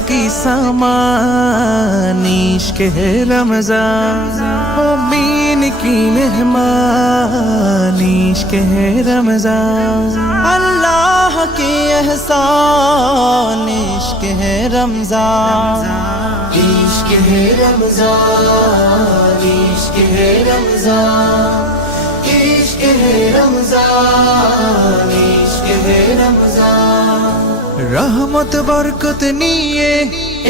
की सामान इश्क है रमज़ान मोमीन की मेहमान इश्क है रमज़ान अल्लाह की एहसान इश्क है रमज़ान इश्क है रमज़ान इश्क है रमज़ान इश्क है रमज़ान इश्क है रमज़ान रहमत बरकत निये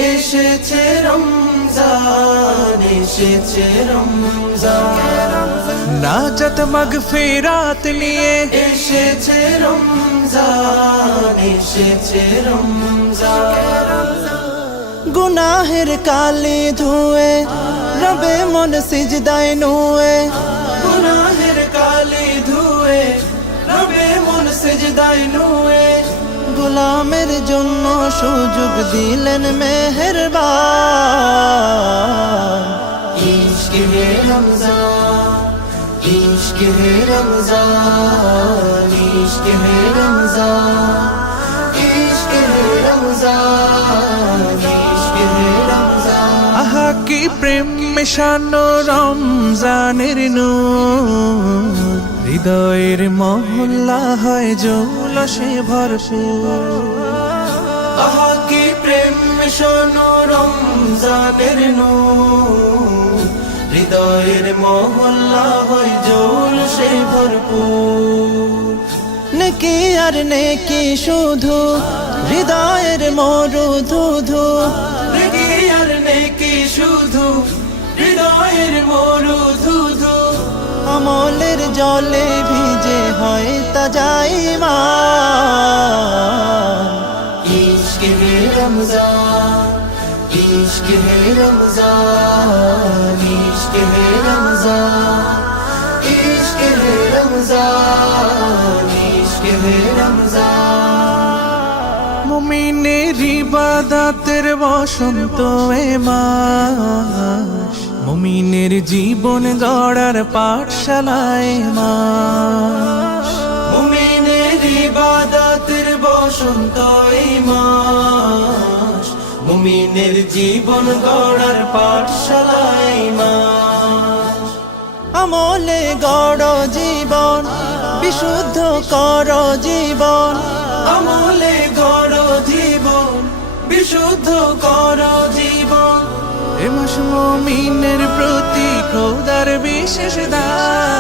एसेছে রমজান এসেছে রমজান নাজাত মাগফিরাত নিয়ে এসেছে রমজান এসেছে রমজান গুনাহের কালি ধুয়ে রবে মন সিজদায় নুয়ে গুনাহের কালি ধুয়ে রবে মন সিজদায় নুয়ে গোলামের জন্য সুযোগ দিলেন মেহেরবান ইশক হে রমজান ইশক হে রমজান ইশক হে রমজান ইশক হে রমজান ইশক হে রমজান আহা কি প্রেম মেশানো রমজানের নূর হৃদয়ের মহল্লা হয় জৌলসে ভরপুর আহা কি প্রেম মেশানো রমজানের নূর হৃদয়ের মহল্লা হয় জৌলসে ভরপুর নেকি আর নেকি শুধু হৃদয়ের মরুধুধু নেকি আর নেকি শুধু হৃদয়ের মরুধুধু আমলের জলে ভিজে হয় তাজা ঈমান ইশক হে রমজান ইশক হে রমজান ইশক হে রমজান ইশক হে রমজান ইশক হে রমজান মুমিনের ইবাদতের বসন্ত এ মাস মুমিনের জীবন গড়ার পাঠশালায় মাস মুমিনের ইবাদতের বসন্ত এই মাস মুমিনের জীবন গড়ার পাঠশালায় মাস আমলে গড় জীবন বিশুদ্ধ কর জীবন আমলে গড় জীবন বিশুদ্ধ কর জীবন এ মাস মুমিনের প্রতি খোদার বিশেষ দান